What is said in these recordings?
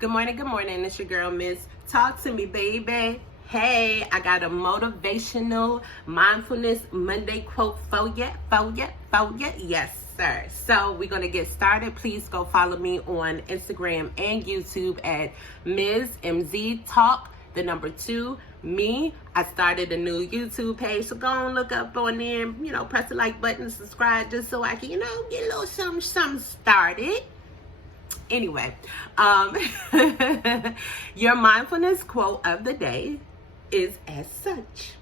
Good morning. It's your girl, Miss. Talk to me, baby. Hey, I got a motivational Mindfulness Monday quote for you. Yes, sir. So we're going to get started. Please go follow me on Instagram and YouTube at Ms. MZ Talk, the number 2, me. I started a new YouTube page, so go and look up on there, press the like button, subscribe, just so I can, get a little something started. Anyway, your mindfulness quote of the day is as such.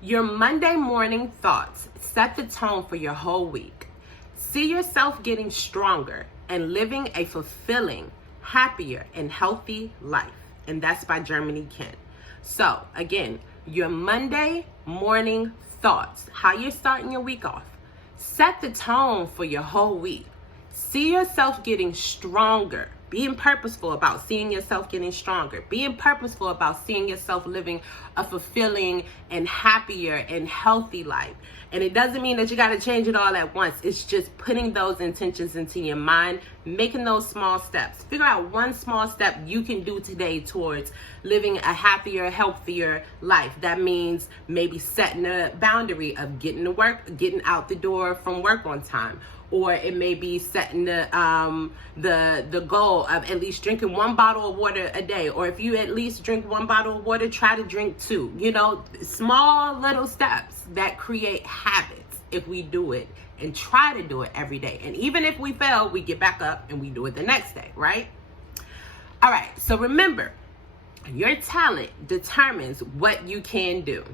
Your Monday morning thoughts set the tone for your whole week. See yourself getting stronger and living a fulfilling, happier, and healthy life. And that's by Germany Kent. So, again, your Monday morning thoughts, how you're starting your week off, set the tone for your whole week. See yourself getting stronger. Being purposeful about seeing yourself getting stronger. Being purposeful about seeing yourself living a fulfilling and happier and healthy life. And it doesn't mean that you got to change it all at once. It's just putting those intentions into your mind, making those small steps. Figure out one small step you can do today towards living a happier, healthier life. That means maybe setting a boundary of getting to work, getting out the door from work on time. Or it may be setting the goal of at least drinking 1 bottle of water a day. Or if you at least drink 1 bottle of water, try to drink 2. Small little steps that create habits if we do it and try to do it every day. And even if we fail, we get back up and we do it the next day, right? All right, so remember, your talent determines what you can do.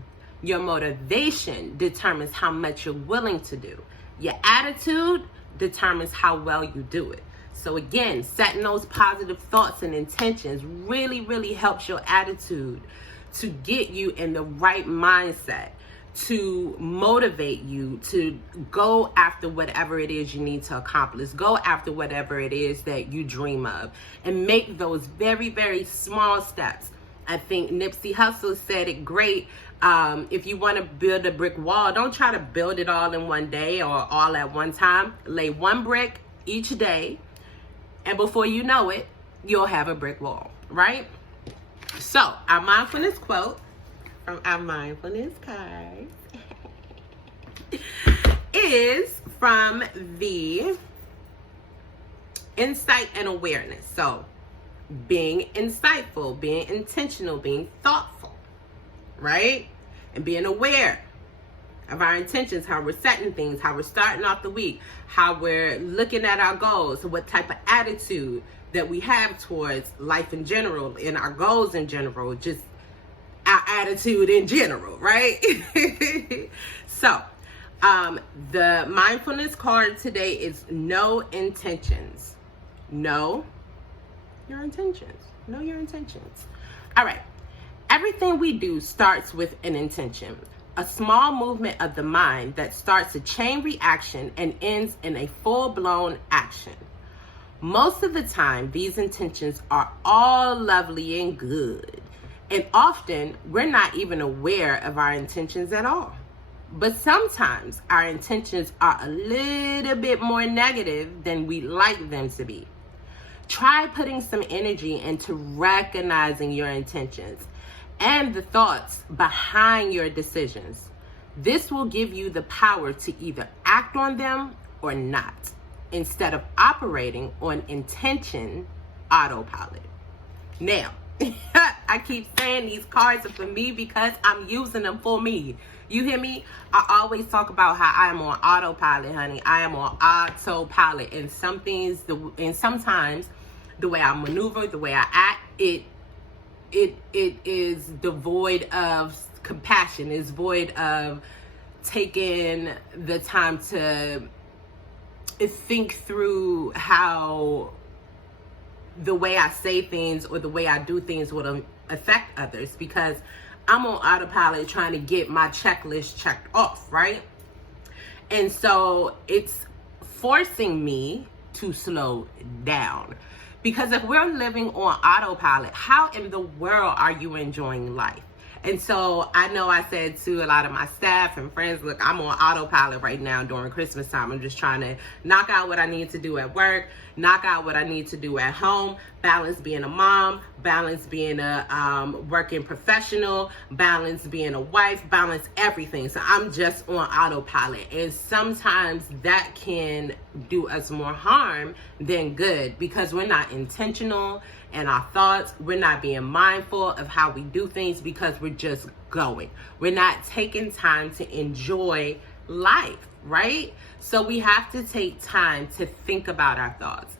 Your motivation determines how much you're willing to do. Your attitude determines how well you do it. So again, setting those positive thoughts and intentions really, really helps your attitude to get you in the right mindset, to motivate you to go after whatever it is you need to accomplish, go after whatever it is that you dream of, and make those very, very small steps. I think Nipsey Hussle said it great. If you want to build a brick wall, don't try to build it all in one day or all at one time. Lay 1 brick each day, and before you know it, you'll have a brick wall, right? So, our mindfulness quote from our mindfulness card is from the Insight and Awareness. So, being insightful, being intentional, being thoughtful, right? And being aware of our intentions, how we're setting things, how we're starting off the week, how we're looking at our goals, what type of attitude that we have towards life in general and our goals in general, just our attitude in general, right? So, the mindfulness card today is know intentions. Know your intentions. Know your intentions. All right. Everything we do starts with an intention, a small movement of the mind that starts a chain reaction and ends in a full-blown action. Most of the time, these intentions are all lovely and good, and often we're not even aware of our intentions at all. But sometimes our intentions are a little bit more negative than we'd like them to be. Try putting some energy into recognizing your intentions and the thoughts behind your decisions. This will give you the power to either act on them or not, instead of operating on intention autopilot. Now, I keep saying these cards are for me because I'm using them for me. You hear me? I always talk about how I am on autopilot, honey. I am on autopilot. And sometimes the way I maneuver, the way I act, it is devoid of compassion. It's void of taking the time to think through how the way I say things or the way I do things will affect others, because I'm on autopilot trying to get my checklist checked off, right? And so it's forcing me to slow down. Because if we're living on autopilot, how in the world are you enjoying life? And so I know I said to a lot of my staff and friends, look, I'm on autopilot right now during Christmas time. I'm just trying to knock out what I need to do at work, knock out what I need to do at home, balance being a mom, balance being a working professional, balance being a wife, balance everything. So I'm just on autopilot. And sometimes that can do us more harm than good because we're not intentional in our thoughts. We're not being mindful of how we do things because we're just going. We're not taking time to enjoy life, right? So we have to take time to think about our thoughts.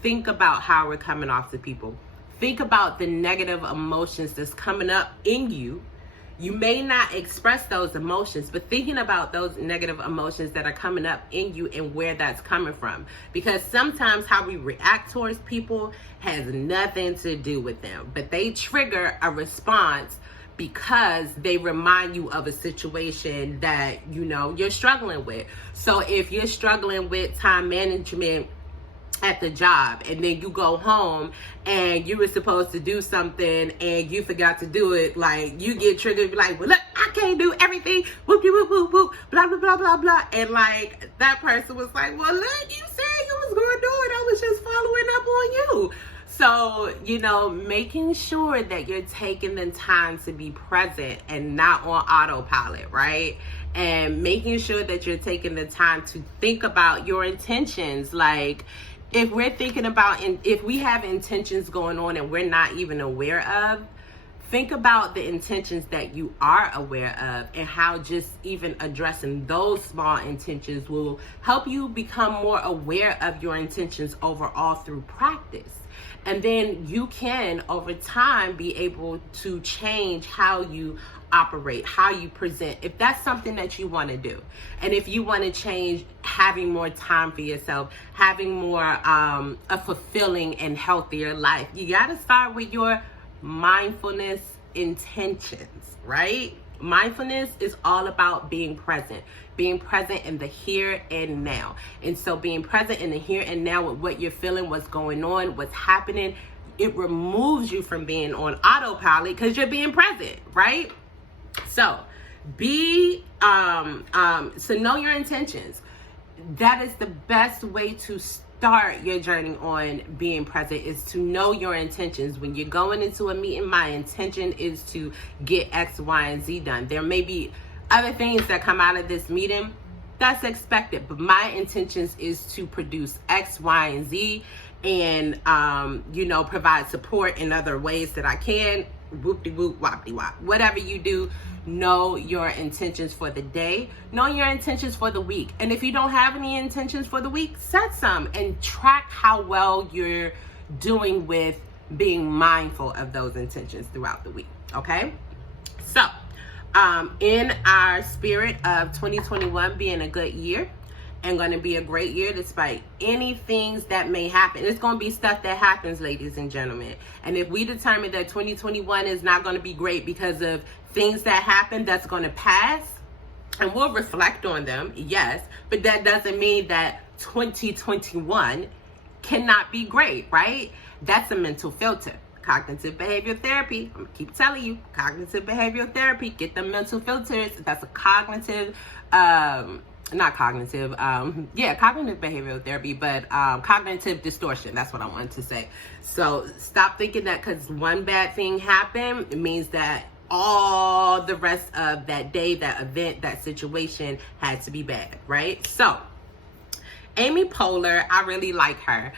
Think about how we're coming off to people. Think about the negative emotions that's coming up in you. You may not express those emotions, but thinking about those negative emotions that are coming up in you and where that's coming from. Because sometimes how we react towards people has nothing to do with them, but they trigger a response because they remind you of a situation that, you know, you're struggling with. So if you're struggling with time management at the job and then you go home and you were supposed to do something and you forgot to do it, like you get triggered, like, well, look, I can't do everything, whoop, whoop, whoop, whoop, blah, blah, blah, blah, blah. And like that person was like, well, look, you said you was going to do it. I was just following up on you. So, you know, making sure that you're taking the time to be present and not on autopilot, right? And making sure that you're taking the time to think about your intentions. Like, if we're thinking about, if we have intentions going on and we're not even aware of, think about the intentions that you are aware of and how just even addressing those small intentions will help you become more aware of your intentions overall through practice. And then you can, over time, be able to change how you operate, how you present, if that's something that you want to do. And if you want to change having more time for yourself, having more a fulfilling and healthier life, you got to start with your mindfulness intentions, right? Mindfulness is all about being present in the here and now. And so being present in the here and now with what you're feeling, what's going on, what's happening, it removes you from being on autopilot because you're being present, right? So so know your intentions. That is the best way to start your journey on being present, is to know your intentions. When you're going into a meeting, my intention is to get X, Y, and Z done. There may be other things that come out of this meeting. That's expected, but my intentions is to produce X, Y, and Z, and provide support in other ways that I can. Whoop-de-whoop, wop-de-wop. Whatever you do, know your intentions for the day. Know your intentions for the week. And if you don't have any intentions for the week, set some and track how well you're doing with being mindful of those intentions throughout the week. Okay? So, in our spirit of 2021 being a good year and going to be a great year despite any things that may happen. It's going to be stuff that happens, ladies and gentlemen. And if we determine that 2021 is not going to be great because of things that happen, that's going to pass, and we'll reflect on them, yes, but that doesn't mean that 2021 cannot be great, right? That's a mental filter. Cognitive behavioral therapy, I'm gonna keep telling you, cognitive behavioral therapy, get the mental filters. That's a cognitive, cognitive behavioral therapy, but cognitive distortion. That's what I wanted to say. So stop thinking that because one bad thing happened, it means that all the rest of that day, that event, that situation had to be bad, right? So Amy Poehler, I really like her.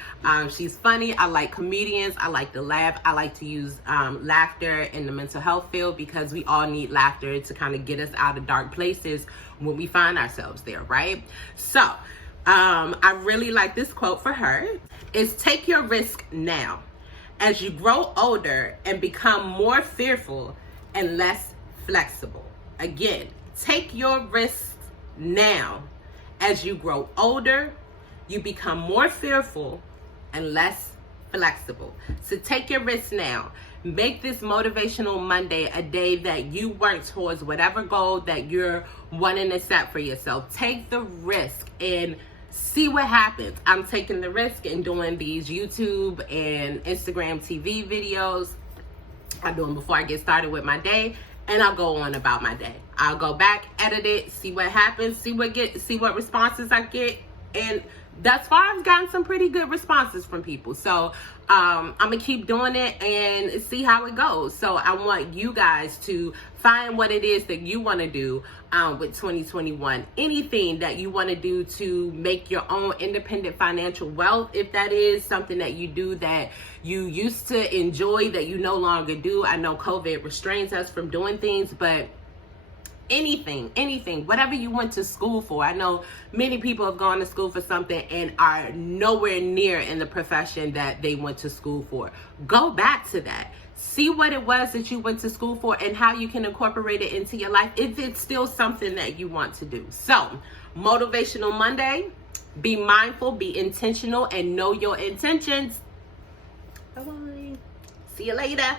She's funny. I like comedians. I like to laugh. I like to use laughter in the mental health field because we all need laughter to kind of get us out of dark places when we find ourselves there, right? So I really like this quote for her. It's take your risk now. As you grow older and become more fearful and less flexible. Again, take your risks now. As you grow older, you become more fearful and less flexible. So take your risks now. Make this Motivational Monday a day that you work towards whatever goal that you're wanting to set for yourself. Take the risk and see what happens. I'm taking the risk and doing these YouTube and Instagram TV videos. I do them before I get started with my day, and I'll go on about my day. I'll go back, edit it, see what happens, see what responses I get, and thus far I've gotten some pretty good responses from people. So I'm gonna keep doing it and see how it goes. So I want you guys to find what it is that you want to do with 2021. Anything that you want to do to make your own independent financial wealth. If that is something that you do that you used to enjoy that you no longer do. I know COVID restrains us from doing things, but anything, whatever you went to school for. I know many people have gone to school for something and are nowhere near in the profession that they went to school for. Go back to that. See what it was that you went to school for and how you can incorporate it into your life if it's still something that you want to do. So, Motivational Monday, be mindful, be intentional, and know your intentions. Bye-bye. See you later.